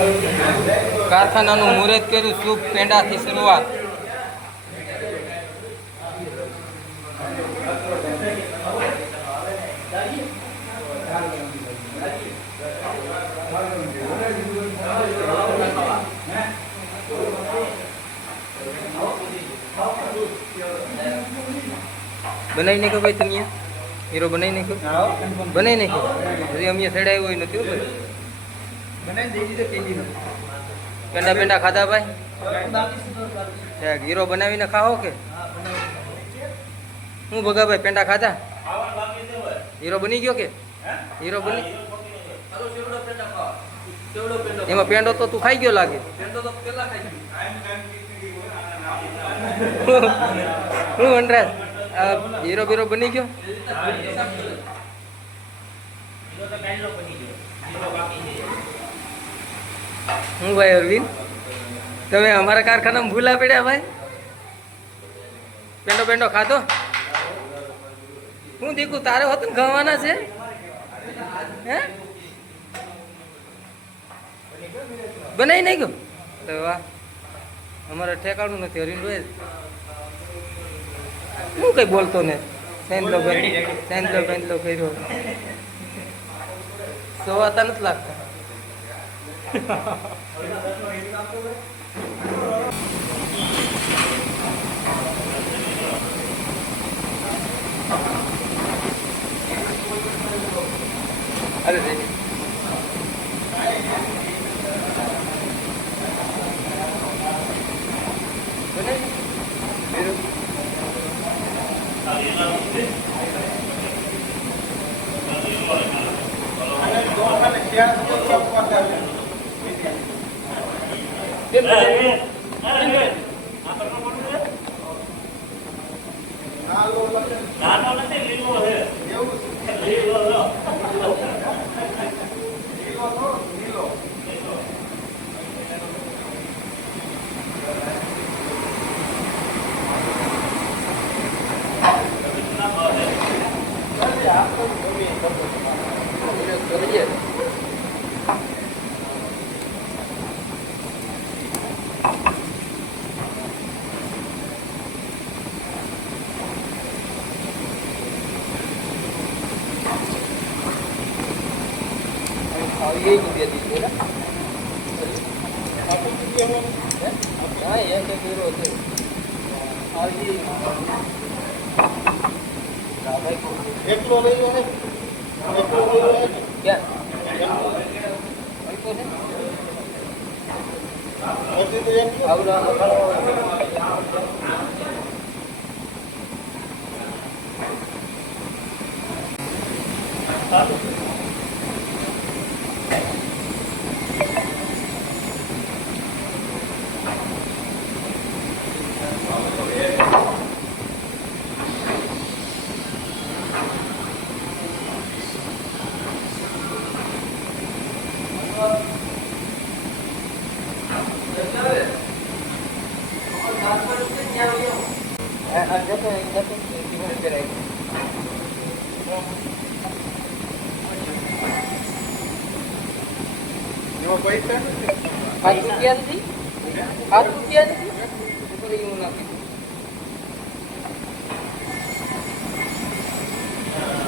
કારખાનાનું મુહૂર્ત કર્યું શુભ પેંડાથી શરૂઆત. બનાવી નાખ્યો ભાઈ તમે હીરો બનાવી નાખ્યો બનાવી નાખ્યો હજી અમે સડાયો હોય નથી ભાઈ પેંડા પેંડા ખાધા ભાઈ હીરો બનાવીને ખાઓ કે હું ભગા ભાઈ પેંડા ખાધા હીરો બની ગયો કે હીરો બની એમાં પેંડો તો તું ખાઈ ગયો લાગે હું વનરાજ હીરો બીરો બની ગયો હું ભાઈ અરવિંદ તમે અમારા કારખાનામાં ભૂલા પડ્યા ભાઈ પેંડો પેંડો ખાધો હું દીકું તારે હોત ને ખાવાના છે હે બનાવી નહીં ગયો તો વાહ અમારે ઠેકાણું નથી હરીન ભાઈ હું કઈ બોલતો ને સેન્ડલો કર્યો સોવાતા નથી લાગતા અરે ये दिया दीजिए ना हाँ ये तो फिर होते और ये एक लो नहीं है क्या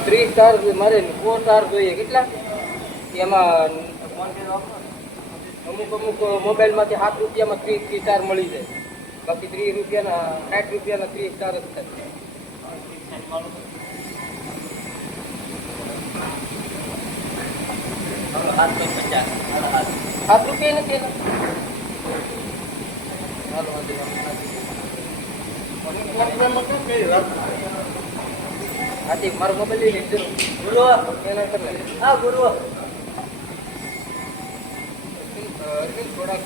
₹3 સ્ટાર મારે 4 સ્ટાર જોઈએ કેટલા એમાં અમુક મોબાઈલમાંથી ₹7 30 સ્ટાર મળી જાય બાકી ₹30 ₹60 30 સ્ટાર જ થાય ₹7 નથી હાથી મારો મોબાઈલ લઈ લીધો ગુરુ એના કરી હા ગુરુ થોડાક